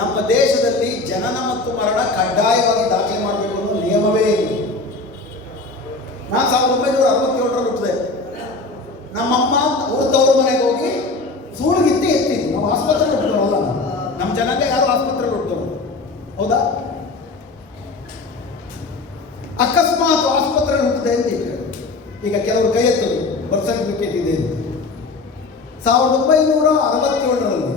ನಮ್ಮ ದೇಶದಲ್ಲಿ ಜನನ ಮತ್ತು ಮರಣ ಕಡ್ಡಾಯವಾಗಿ ದಾಖಲೆ ಮಾಡಬೇಕು ಅನ್ನೋ ನಿಯಮವೇ ಇಲ್ಲ. ನಾನು 1967ರಲ್ಲಿ ಹುಟ್ಟಿದೆ. ನಮ್ಮಮ್ಮ ಅವ್ರ ತವ್ರ ಮನೆಗೆ ಹೋಗಿ ಸೂಳಿಗಿತ್ತಿ ಎತ್ತಿದ್ದು. ನಾವು ಆಸ್ಪತ್ರೆಗೆ ಹುಟ್ಟಿದವಲ್ಲ, ನಮ್ಮ ಜನಾಂಗ ಯಾರು ಆಸ್ಪತ್ರೆಗೆ ಹುಟ್ಟಿದವರು, ಹೌದಾ? ಅಕಸ್ಮಾತ್ ಆಸ್ಪತ್ರೆಗೆ ಹುಟ್ಟಿದೆ ಅಂತ ಈಗ ಕೆಲವರು ಕೈ ಎತ್ತದು ಬರ್ತ್ ಸರ್ಟಿಫಿಕೇಟ್ ಇದೆ ಅಂತ. 1967ರಲ್ಲಿ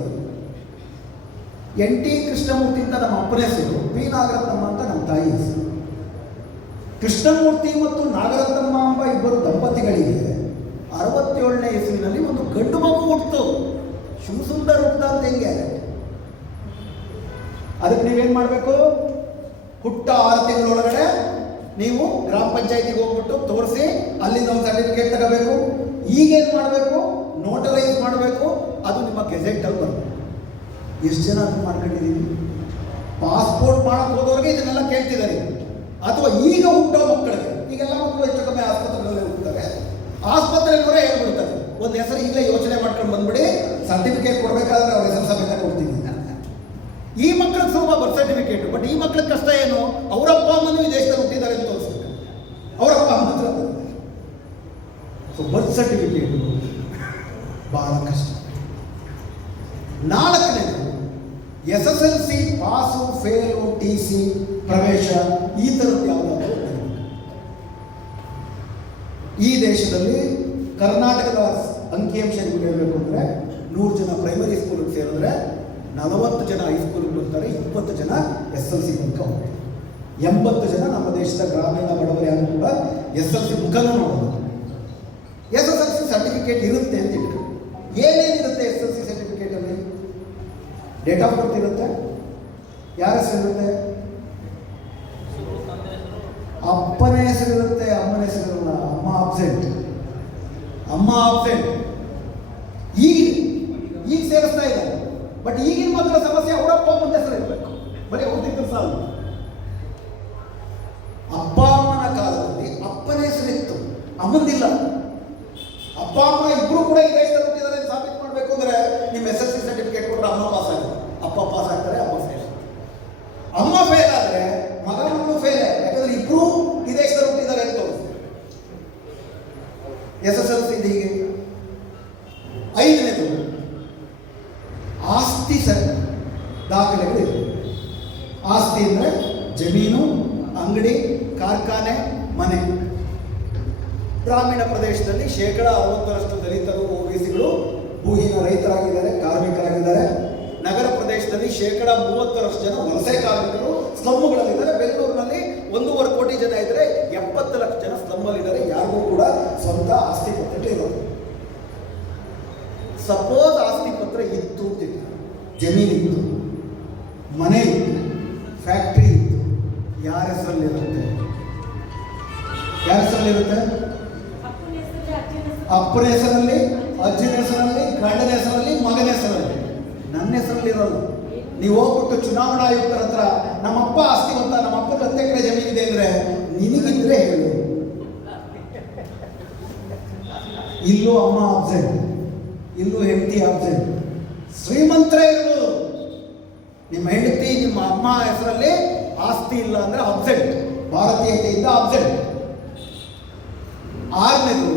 NT ಕೃಷ್ಣಮೂರ್ತಿ ಅಂತ ನಮ್ಮ ಅಪ್ಪನ ಹೆಸರು, ಪಿ ನಾಗರತ್ನಮ್ಮ ಅಂತ ನಮ್ಮ ತಾಯಿ ಹೆಸರು. ಕೃಷ್ಣಮೂರ್ತಿ ಮತ್ತು ನಾಗರತ್ನಮ್ಮ ಎಂಬ ಇಬ್ಬರು ದಂಪತಿಗಳಿಗೆ 67ನೇ ಇಸ್ವಿನಲ್ಲಿ ಒಂದು ಗಂಡು ಮಗು ಹುಟ್ಟಿತು. ಶಿವಸುಂದರ್ ಹುಟ್ಟಿದ ಅಂತ ಹೆಂಗೆ? ಅದಕ್ಕೆ ನೀವೇನು ಮಾಡಬೇಕು? ಹುಟ್ಟ 6 ತಿಂಗಳೊಳಗಡೆ ನೀವು ಗ್ರಾಮ ಪಂಚಾಯತಿಗೆ ಹೋಗ್ಬಿಟ್ಟು ತೋರಿಸಿ ಅಲ್ಲಿಂದ ಒಂದು ಸರ್ಟಿಫಿಕೇಟ್ ತಗೋಬೇಕು. ಈಗೇನು ಮಾಡಬೇಕು? ನೋಟರೈಸ್ ಮಾಡಬೇಕು. ಅದು ನಿಮ್ಮ ಗೆಜೆಟಲ್ಲಿ ಬರಬೇಕು. ಎಷ್ಟು ಜನ ಅದನ್ನು ಮಾಡ್ಕೊಂಡಿದ್ದೀವಿ? ಪಾಸ್ಪೋರ್ಟ್ ಮಾಡೋಕ್ಕೆ ಹೋದವ್ರಿಗೆ ಇದನ್ನೆಲ್ಲ ಕೇಳ್ತಿದ್ದಾರೆ. ಅಥವಾ ಈಗ ಹುಟ್ಟೋ ಮಕ್ಕಳಿಗೆ, ಈಗೆಲ್ಲ ಮಕ್ಕಳು ಹೆಚ್ಚು ಕಮ್ಮಿ ಆಸ್ಪತ್ರೆಗಳಲ್ಲೇ ಹುಟ್ಟುತ್ತಾರೆ. ಆಸ್ಪತ್ರೆಗಳವರೇ ಹೇಳ್ಬಿಡ್ತಾರೆ, ಒಂದು ಹೆಸರು ಈಗಲೇ ಯೋಚನೆ ಮಾಡ್ಕೊಂಡು ಬಂದ್ಬಿಡಿ, ಸರ್ಟಿಫಿಕೇಟ್ ಕೊಡಬೇಕಾದ್ರೆ ಅವ್ರ ಹೆಸರು ಸಮೇತ ಕೊಡ್ತೀನಿ. ಈ ಮಕ್ಕಳಿಗೆ ಸ್ವಲ್ಪ ಬರ್ತ್ ಸರ್ಟಿಫಿಕೇಟ್, ಬಟ್ ಈ ಮಕ್ಕಳಿಗೆ ಕಷ್ಟ ಏನು? ಅವರಪ್ಪ ಅಮ್ಮನೂ ಈ ದೇಶದಲ್ಲಿ ಹುಟ್ಟಿದ್ದಾರೆ ಅಂತ ತೋರಿಸ್ಬೇಕು. ಅವರಪ್ಪ ಅಮ್ಮ ಹತ್ರ ಸೊ ಬರ್ತ್ ಸರ್ಟಿಫಿಕೇಟ್ ಬಹಳ ಕಷ್ಟ. 4ನೇದು SSLC ಪಾಸು, ಫೇಲು, TC, ಪ್ರವೇಶ, ಈ ಥರದ್ದು ಯಾವುದಾದ್ರೂ ಈ ದೇಶದಲ್ಲಿ ಕರ್ನಾಟಕದ ಅಂಕಿಅಂಶ ಹೇಳಬೇಕು ಅಂದರೆ 100 ಜನ ಪ್ರೈಮರಿ ಸ್ಕೂಲಿಗೆ ಸೇರಿದ್ರೆ 40 ಜನ ಹೈಸ್ಕೂಲಿಗೆ ಬರ್ತಾರೆ, 20 ಜನ SLC ಮುಖ ಹೋಗ್ತಾರೆ. 80 ಜನ ನಮ್ಮ ದೇಶದ ಗ್ರಾಮೀಣ ಬಡವರು ಯಾರು ಕೂಡ SLC ಮುಖನೂ ನೋಡೋದು. SSLC ಸರ್ಟಿಫಿಕೇಟ್ ಇರುತ್ತೆ ಅಂತ ಇಟ್ಟು ಏನೇನಿರುತ್ತೆ SSLC ಸರ್ಟಿಫಿಕೇಟಲ್ಲಿ? ಡೇಟ್ ಆಫ್ ಬರ್ತ್ ಇರುತ್ತೆ, ಯಾರ ಹೆಸರಿರುತ್ತೆ? ಅಪ್ಪನ ಹೆಸರಿರುತ್ತೆ, ಅಮ್ಮನ ಹೆಸರಿರಲ್ಲ. ಅಮ್ಮ ಆಬ್ಸೆಂಟ್, ಅಮ್ಮ ಆಬ್ಸೆಂಟ್. ಈಗ ಸೇರಿಸ್ತಾ ಇದ್ದಾರೆ. ಬಟ್ ಈಗಿನ ಮಕ್ಕಳ ಸಮಸ್ಯೆ ಅವರಪ್ಪ ಅಮ್ಮನ ಹೆಸರು ಇರಬೇಕು, ಬರೀ ಅವ್ರದ್ದು ಸಾಲ. ಅಪ್ಪ ಅಮ್ಮನ ಕಾಲದಲ್ಲಿ ಅಪ್ಪನ ಹೆಸರಿತ್ತು, ಅಮ್ಮಂದಿಲ್ಲ. ಅಪ್ಪ ಅಮ್ಮ ಇಬ್ರು ಕೂಡ ಈ ದೇಶದಲ್ಲಿ ಹುಟ್ಟಿದ್ದಾರೆ ಸಾಬೀತು ಮಾಡಬೇಕು ಅಂದರೆ ನಿಮ್ಮ SSLC ಸರ್ಟಿಫಿಕೇಟ್ ಕೊಟ್ಟರೆ ಅಮ್ಮ ಪಾಸ್ ಆಗುತ್ತೆ, ಅಪ್ಪ ಪಾಸ್ ಆಗ್ತಾರೆ, ಅಮ್ಮ ಫೇಲ್. ಅಮ್ಮ ಫೇಲ್ ಆದರೆ ಮಗ ಮಕ್ಕಳು ಫೇಲ್, ಯಾಕಂದ್ರೆ ಇಬ್ರು ಈ ದೇಶದಲ್ಲಿ ಹುಟ್ಟಿದ್ದಾರೆ ಅಂತ ತೋರಿಸ್ತಾರೆ. SSLC ಹೀಗೆ. 5ನೇದು ಆಸ್ತಿ ದಾಖಲೆಗಳಿವೆ. ಆಸ್ತಿ ಅಂದರೆ ಜಮೀನು, ಅಂಗಡಿ, ಕಾರ್ಖಾನೆ, ಮನೆ. ಗ್ರಾಮೀಣ ಪ್ರದೇಶದಲ್ಲಿ 60% ದಲಿತರು, OBCಗಳು ಭೂಹೀನ ರೈತರಾಗಿದ್ದಾರೆ, ಕಾರ್ಮಿಕರಾಗಿದ್ದಾರೆ. ನಗರ ಪ್ರದೇಶದಲ್ಲಿ 30% ಜನ ವಲಸೆ ಕಾರ್ಮಿಕರು ಸ್ಲಮ್ಗಳಲ್ಲಿದ್ದಾರೆ. ಬೆಂಗಳೂರಿನಲ್ಲಿ 1.5 ಕೋಟಿ ಜನ ಇದ್ದರೆ 70 ಲಕ್ಷ ಜನ ಸ್ಲಮ್ಮಲ್ಲಿದ್ದಾರೆ. ಯಾರಿಗೂ ಕೂಡ ಸ್ವಂತ ಆಸ್ತಿ ಪತ್ರ ಇರೋದು. ಸಪೋಸ್ ಆಸ್ತಿ ಪತ್ರ ಇತ್ತು ಅಂತಿತ್ತು, ಜಮೀನಿತ್ತು, ಮನೆ ಇತ್ತು, ಫ್ಯಾಕ್ಟ್ರಿ ಇತ್ತು, ಯಾರ ಹೆಸರಲ್ಲಿರುತ್ತೆ? ಯಾರ ಹೆಸರಲ್ಲಿರುತ್ತೆ? ಅಪ್ಪನ ಹೆಸರಲ್ಲಿ, ಅಜ್ಜನ ಹೆಸರಲ್ಲಿ, ಗಂಡನ ಹೆಸರಲ್ಲಿ, ಮಗನ ಹೆಸರಲ್ಲಿ. ನನ್ನ ಹೆಸರಲ್ಲಿ ಇರೋಲ್ಲ. ನೀವು ಹೋಗ್ಬಿಟ್ಟು ಚುನಾವಣಾ ಆಯುಕ್ತರ ಹತ್ರ ನಮ್ಮಪ್ಪ ಆಸ್ತಿವಂತ, ನಮ್ಮಪ್ಪನ 10 ಎಕರೆ ಜಮೀನಿದೆ ಅಂದರೆ ನಿನಗಿದ್ರೆ ಹೇಳು. ಇಲ್ಲೂ ಅಮ್ಮ ಆಬ್ಸೆಂಟ್, ಇಲ್ಲೂ ಹೆಂಡತಿ ಆಬ್ಸೆಂಟ್. ಶ್ರೀಮಂತರೇ ಇರ್ಬೋದು, ನಿಮ್ಮ ಹೆಂಡತಿ ನಿಮ್ಮ ಅಮ್ಮ ಹೆಸರಲ್ಲಿ ಆಸ್ತಿ ಇಲ್ಲ ಅಂದರೆ ಆಬ್ಸೆಂಟ್, ಭಾರತೀಯತೆಯಿಂದ ಆಬ್ಸೆಂಟ್. 6ನೇದು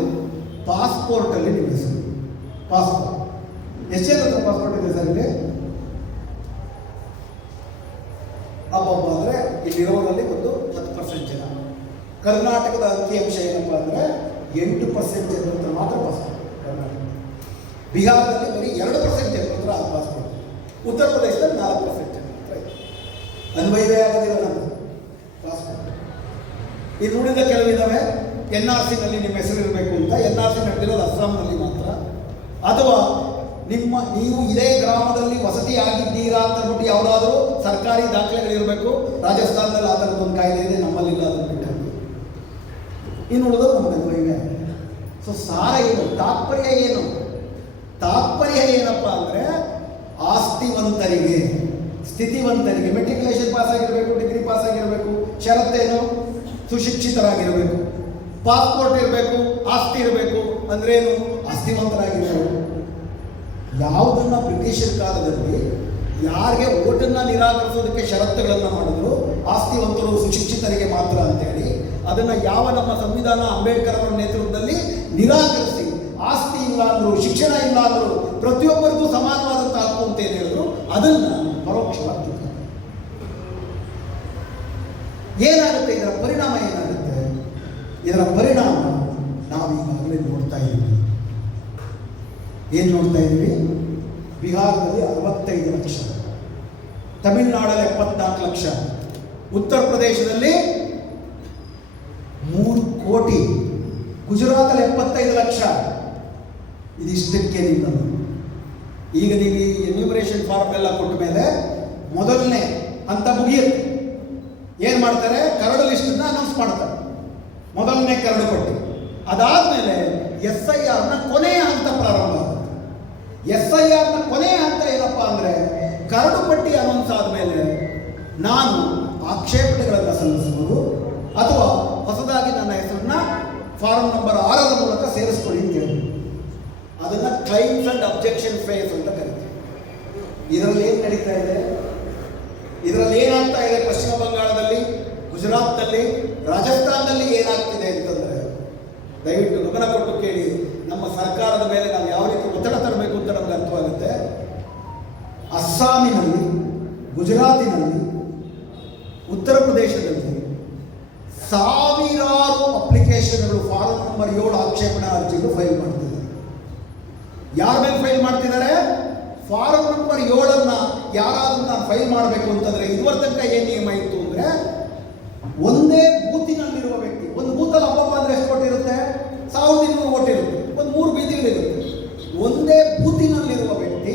ಪಾಸ್ಪೋರ್ಟಲ್ಲಿ ನಿಮ್ಮ ಹೆಸರು. ಪಾಸ್ಪೋರ್ಟ್ ಎಷ್ಟು ಜನ ಪಾಸ್ಪೋರ್ಟ್ ಇದೆ ಸರ್ ಇಲ್ಲಿ? ಅಬ್ಬಬ್ಬ ಅಂದರೆ ಇಲ್ಲಿರೋರಲ್ಲಿ ಒಂದು 10% ಜನ. ಕರ್ನಾಟಕದ ಅಂಕಿಅಂಶ ಏನಪ್ಪ ಅಂದರೆ 8% ಜನರ ಹತ್ರ ಮಾತ್ರ ಪಾಸ್ಪೋರ್ಟ್ ಕರ್ನಾಟಕ. ಬಿಹಾರದಲ್ಲಿ ಬರೀ 2% ಜನರ ಹತ್ರ ಆ ಪಾಸ್ಪೋರ್ಟ್. ಉತ್ತರ ಪ್ರದೇಶದಲ್ಲಿ 4% ಜನರ ಹತ್ರ ಇದೆ. ಅನ್ವಯವೇ ಆಗೋದಿಲ್ಲ ನಮ್ಮ ಪಾಸ್ಪೋರ್ಟ್. ಇದು ಉಳಿದ ಕೆಲವಿದ್ದಾವೆ. NRCನಲ್ಲಿ ನಿಮ್ಮ ಹೆಸರು ಇರಬೇಕು ಅಂತ. NRC ನಡೆದಿರೋದು ಅಸ್ಸಾಂನಲ್ಲಿ ಮಾತ್ರ. ಅಥವಾ ನೀವು ಇದೇ ಗ್ರಾಮದಲ್ಲಿ ವಸತಿ ಆಗಿದ್ದೀರಾ ಅಂತ ಬಿಟ್ಟು ಯಾವುದಾದ್ರೂ ಸರ್ಕಾರಿ ದಾಖಲೆಗಳಿರಬೇಕು. ರಾಜಸ್ಥಾನದಲ್ಲಿ ಆ ಥರದ್ದು ಒಂದು ಕಾಯ್ದೆ ಇದೆ, ನಮ್ಮಲ್ಲಿಲ್ಲ. ಅದನ್ನು ಬಿಟ್ಟು ಇನ್ನು ಉಳಿದವು ನಮಗೆ ಅನ್ವಯವೇ. ಸೊ ಸಾರ ಏನು? ತಾತ್ಪರ್ಯ ಏನು? ತಾತ್ಪರ್ಯ ಏನಪ್ಪ ಅಂದರೆ ಆಸ್ತಿವಂತರಿಗೆ, ಸ್ಥಿತಿವಂತರಿಗೆ ಮೆಟ್ರಿಕ್ಯುಲೇಷನ್ ಪಾಸ್ ಆಗಿರಬೇಕು, ಡಿಗ್ರಿ ಪಾಸ್ ಆಗಿರಬೇಕು. ಷರತ್ತೇನು? ಸುಶಿಕ್ಷಿತರಾಗಿರಬೇಕು, ಪಾಸ್ಪೋರ್ಟ್ ಇರಬೇಕು, ಆಸ್ತಿ ಇರಬೇಕು. ಅಂದ್ರೇನು? ಆಸ್ತಿವಂತರಾಗಿರಬೇಕು. ಯಾವುದನ್ನು ಬ್ರಿಟಿಷರ ಕಾಲದಲ್ಲಿ ಯಾರಿಗೆ ಓಟನ್ನು ನಿರಾಕರಿಸೋದಕ್ಕೆ ಷರತ್ತುಗಳನ್ನು ಮಾಡಿದ್ರು, ಆಸ್ತಿವಂತರು ಸುಶಿಕ್ಷಿತರಿಗೆ ಮಾತ್ರ ಅಂತೇಳಿ, ಅದನ್ನು ಯಾವ ನಮ್ಮ ಸಂವಿಧಾನ ಅಂಬೇಡ್ಕರ್ ಅವರ ನೇತೃತ್ವದಲ್ಲಿ ನಿರಾಕರಿಸಿ, ಆಸ್ತಿ ಇಲ್ಲ ಅಂದರು, ಶಿಕ್ಷಣ ಇಲ್ಲ ಅಂದರು, ಪ್ರತಿಯೊಬ್ಬರಿಗೂ ಸಮಾನವಾದಂಥ ಹಕ್ಕು ಅಂತ ಏನು ಹೇಳಿದ್ರು, ಅದನ್ನು ಪರೋಕ್ಷವಾಗಿ ಏನಾಗುತ್ತೆ, ಇದರ ಪರಿಣಾಮ ಏನಾಗುತ್ತೆ? ಇದರ ಪರಿಣಾಮ ನಾವು ಈಗಾಗಲೇ ನೋಡ್ತಾ ಇದ್ದೀವಿ. ಏನು ನೋಡ್ತಾ ಇದ್ದೀವಿ? ಬಿಹಾರದಲ್ಲಿ 65 ಲಕ್ಷ, ತಮಿಳುನಾಡಲ್ಲಿ 74 ಲಕ್ಷ, ಉತ್ತರ ಪ್ರದೇಶದಲ್ಲಿ 3 ಕೋಟಿ, ಗುಜರಾತಲ್ಲಿ 75 ಲಕ್ಷ. ಇದಿಷ್ಟಕ್ಕೆ ನಿಲ್ಲಲ್ಲ. ಈಗ ನೀವು ಈ ಎನ್ಯೂಮರೇಷನ್ ಫಾರ್ಮ್ ಎಲ್ಲ ಕೊಟ್ಟ ಮೇಲೆ ಮೊದಲನೇ ಹಂತ ಮುಗಿಯುತ್ತೆ. ಏನು ಮಾಡ್ತಾರೆ? ಕರಡು ಲಿಸ್ಟನ್ನು ಅನೌನ್ಸ್ ಮಾಡ್ತಾರೆ, ಮೊದಲನೇ ಕರಡು ಪಟ್ಟಿ. ಅದಾದಮೇಲೆ SIRನ ಕೊನೆಯ ಹಂತ ಪ್ರಾರಂಭ ಆಗುತ್ತೆ. SIRನ ಕೊನೆಯ ಹಂತ ಏನಪ್ಪ ಅಂದರೆ, ಕರಡು ಪಟ್ಟಿ ಅನೌನ್ಸ್ ಆದಮೇಲೆ ನಾನು ಆಕ್ಷೇಪಣೆಗಳನ್ನು ಸಲ್ಲಿಸಬಹುದು ಅಥವಾ ಹೊಸದಾಗಿ ನನ್ನ ಹೆಸರನ್ನ ಫಾರಂ ನಂಬರ್ 6 ಮೂಲಕ ಸೇರಿಸ್ಕೊಳ್ಳಿ ಅಂತ ಹೇಳಿ, ಅದನ್ನು ಕ್ಲೈಮ್ಸ್ ಅಂಡ್ ಅಬ್ಜೆಕ್ಷನ್ ಫೇಸ್ ಅಂತ ಕರೀತೀವಿ. ಇದರಲ್ಲಿ ಏನು ನಡೀತಾ ಇದೆ? ಇದರಲ್ಲಿ ಏನಾಗ್ತಾ ಇದೆ? ಪಶ್ಚಿಮ ಬಂಗಾಳದಲ್ಲಿ, ಗುಜರಾತ್ನಲ್ಲಿ, ರಾಜಸ್ಥಾನದಲ್ಲಿ ಏನಾಗ್ತಿದೆ ಅಂತಂದರೆ, ದಯವಿಟ್ಟು ಗಮನ ಕೊಟ್ಟು ಕೇಳಿ. ನಮ್ಮ ಸರ್ಕಾರದ ಮೇಲೆ ನಾವು ಯಾವ ರೀತಿ ಒತ್ತಡ ತರಬೇಕು ಅಂತ ನಮ್ಗೆ ಅರ್ಥವಾಗುತ್ತೆ. ಅಸ್ಸಾಮಿನಲ್ಲಿ, ಗುಜರಾತಿನಲ್ಲಿ, ಉತ್ತರ ಪ್ರದೇಶದಲ್ಲಿ ಸಾವಿರಾರು ಅಪ್ಲಿಕೇಶನ್ಗಳು ಫಾರಂ ನಂಬರ್ 7 ಆಕ್ಷೇಪಣಾ ಅರ್ಜಿಗಳು ಫೈಲ್ ಮಾಡ್ತಿದ್ದಾರೆ. ಯಾರ ಮೇಲೆ ಫೈಲ್ ಮಾಡ್ತಿದ್ದಾರೆ? ಫಾರಂ ನಂಬರ್ 7 ಯಾರಾದ್ರೂ ನಾನು ಫೈಲ್ ಮಾಡಬೇಕು ಅಂತಂದರೆ, ಇದುವರೆ ತನಕ ಏನು ನಿಯಮ ಇತ್ತು ಅಂದರೆ, ಒಂದೇ ಬೂತಿನಲ್ಲಿರುವ ವ್ಯಕ್ತಿ, ಒಂದು ಬೂತಲ್ಲಿ ಹಬ್ಬ ಅಂದರೆ ಎಷ್ಟು ಓಟ್ ಇರುತ್ತೆ? 1200 ಓಟ್ ಇರುತ್ತೆ, ಒಂದು 3 ಬೀದಿಗಳಿರುತ್ತೆ. ಒಂದೇ ಬೂತಿನಲ್ಲಿರುವ ವ್ಯಕ್ತಿ,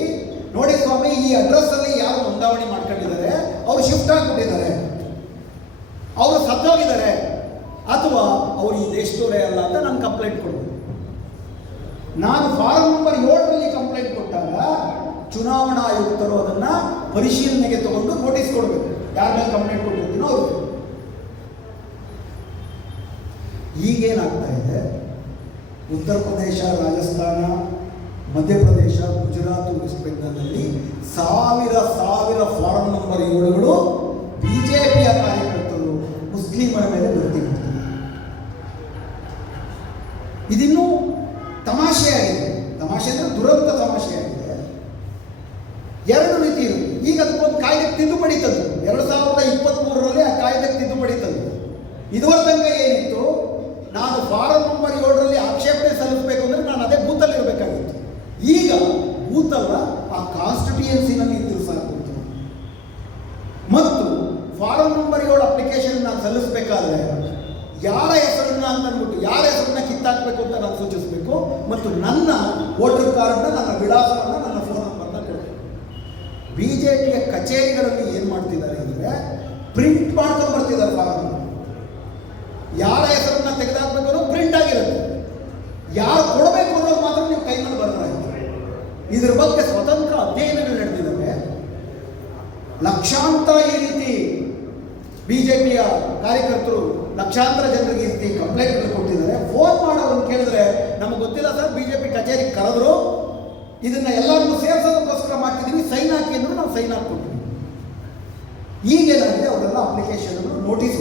ನೋಡಿ ಸ್ವಾಮಿ, ಈ ಅಡ್ರೆಸ್ಸಲ್ಲಿ ಯಾರು ನೋಂದಾವಣಿ ಮಾಡ್ಕೊಂಡಿದ್ದಾರೆ, ಅವರು ಶಿಫ್ಟ್ ಆಗಿಬಿಟ್ಟಿದ್ದಾರೆ, ಅವರು ಸತ್ತೋಗಿದ್ದಾರೆ, ಅಥವಾ ಅವರು ಈ ದೇಶದವರೇ ಅಲ್ಲ ಅಂತ ನಾನು ಕಂಪ್ಲೇಂಟ್ ಕೊಡ್ಬೋದು. ನಾನು ಫಾರಂ ನಂಬರ್ 7ರಲ್ಲಿ ಕಂಪ್ಲೇಂಟ್ ಕೊಟ್ಟಾಗ ಚುನಾವಣಾ ಆಯುಕ್ತರು ಅದನ್ನು ಪರಿಶೀಲನೆಗೆ ತಗೊಂಡು ನೋಟಿಸ್ ಕೊಡಬೇಕು, ಯಾರ ಮೇಲೆ ಕಂಪ್ಲೇಂಟ್ ಕೊಟ್ಟಿರ್ತೀನೋ ಅವ್ರಿಗೆ. ಈಗೇನಾಗ್ತಾ ಇದೆ? ಉತ್ತರ ಪ್ರದೇಶ, ರಾಜಸ್ಥಾನ, ಮಧ್ಯಪ್ರದೇಶ, ಗುಜರಾತ್, ವೆಸ್ಟ್ ಬೆಂಗಾಲ್ನಲ್ಲಿ ಸಾವಿರ ಫಾರಂ ನಂಬರ್ 7ಗಳು ಬಿಜೆಪಿಯ ಕಾರ್ಯಕರ್ತರು ಮುಸ್ಲಿಮರ ಮೇಲೆ ಬರ್ತಿರ್ತಾರೆ. ಇದಿನ್ನೂ ತಮಾಷೆಯಾಗಿದೆ. ತಮಾಷೆ ಅಂದರೆ ದುರಂತ ತಮಾಷೆಯಾಗಿದೆ. 2 ರೀತಿ ಇರುತ್ತೆ. ಈಗ ಅದಕ್ಕೊಂದು ಕಾಯ್ದೆಗೆ ತಿದ್ದುಪಡಿ ತಂದು 2023ರಲ್ಲಿ ಆ ಕಾಯ್ದೆಗೆ ತಿದ್ದುಪಡಿ ತಂದು. ಇದುವರೆ ತನಕ ಏನಿತ್ತು, ನಾನು ಫಾರಂ ನಂಬರ್ 7ರಲ್ಲಿ ಆಕ್ಷೇಪಣೆ ಸಲ್ಲಿಸಬೇಕು ಅಂದರೆ ನಾನು ಅದೇ ಬೂತಲ್ಲಿ ಇರಬೇಕಾಗಿತ್ತು. ಈಗ ಬೂತಲ್ಲ, ಆ ಕಾನ್ಸ್ಟಿಟ್ಯೂಯೆನ್ಸಿನಲ್ಲಿ ಇದ್ದು ಸಾಕು. ಮತ್ತು ಫಾರಂ ನಂಬರ್ 7 ಅಪ್ಲಿಕೇಶನ್ ನಾನು ಸಲ್ಲಿಸಬೇಕಾದ್ರೆ ಯಾರ ಹೆಸರನ್ನ ಅಂತ ಅಂದ್ಬಿಟ್ಟು ಯಾರ ಹೆಸರನ್ನ ಕಿತ್ತಾಕಬೇಕು ಅಂತ ನಾನು ಸೂಚಿಸಬೇಕು, ಮತ್ತು ನನ್ನ ವೋಟರ್ ಕಾರ್ಡ್ನ, ನನ್ನ ವಿಳಾಸವನ್ನು, ನನ್ನ ಫೋನ್ ನಂಬರ್ನ ಕೊಡಬೇಕು. ಬಿಜೆಪಿಯ ಕಚೇರಿಗಳಲ್ಲಿ ಏನು ಮಾಡ್ತಿದ್ದಾರೆ ಅಂದರೆ, ಪ್ರಿಂಟ್ ಮಾಡ್ಕೊಂಡು ಬರ್ತಿದ್ದಾರೆ ಫಾರಂ. ಯಾರ ಹೆಸರನ್ನ ತೆಗೆದಾಕಬೇಕು ಅನ್ನೋ ಪ್ರಿಂಟ್ ಆಗಿರುತ್ತೆ, ಯಾರು ಕೊಡಬೇಕು ಅನ್ನೋದು ಮಾತ್ರ ನೀವು ಕೈ ಮೇಲೆ ಬರೋದಾಯ್ತು. ಇದ್ರ ಬಗ್ಗೆ ಸ್ವತಂತ್ರ ಅಧ್ಯಯನಗಳು ನಡೆದಿದ್ದಾವೆ. ಲಕ್ಷಾಂತರ ಈ ರೀತಿ ಬಿಜೆಪಿಯ ಕಾರ್ಯಕರ್ತರು ಲಕ್ಷಾಂತರ ಜನರಿಗೆ ಈ ರೀತಿ ಕಂಪ್ಲೇಂಟ್ಗಳು ಕೊಟ್ಟಿದ್ದಾರೆ. ಫೋನ್ ಮಾಡೋದನ್ನು ಕೇಳಿದ್ರೆ, ನಮಗೆ ಗೊತ್ತಿಲ್ಲ ಸರ್, ಬಿಜೆಪಿ ಕಚೇರಿಗೆ ಕರೆದ್ರು, ಇದನ್ನ ಎಲ್ಲರನ್ನು ಸೇರಿಸೋದಕ್ಕೋಸ್ಕರ ಮಾಡ್ತಿದ್ದೀವಿ, ಸೈನ್ ಹಾಕಿ ಅಂದ್ರು ನಾವು ಸೈನ್ ಹಾಕ್ಕೊಡ್ತೀವಿ. ಈಗೇನಾಗಿದೆ, ಅವರೆಲ್ಲ ಅಪ್ಲಿಕೇಶನ್ಗಳು ನೋಟಿಸ್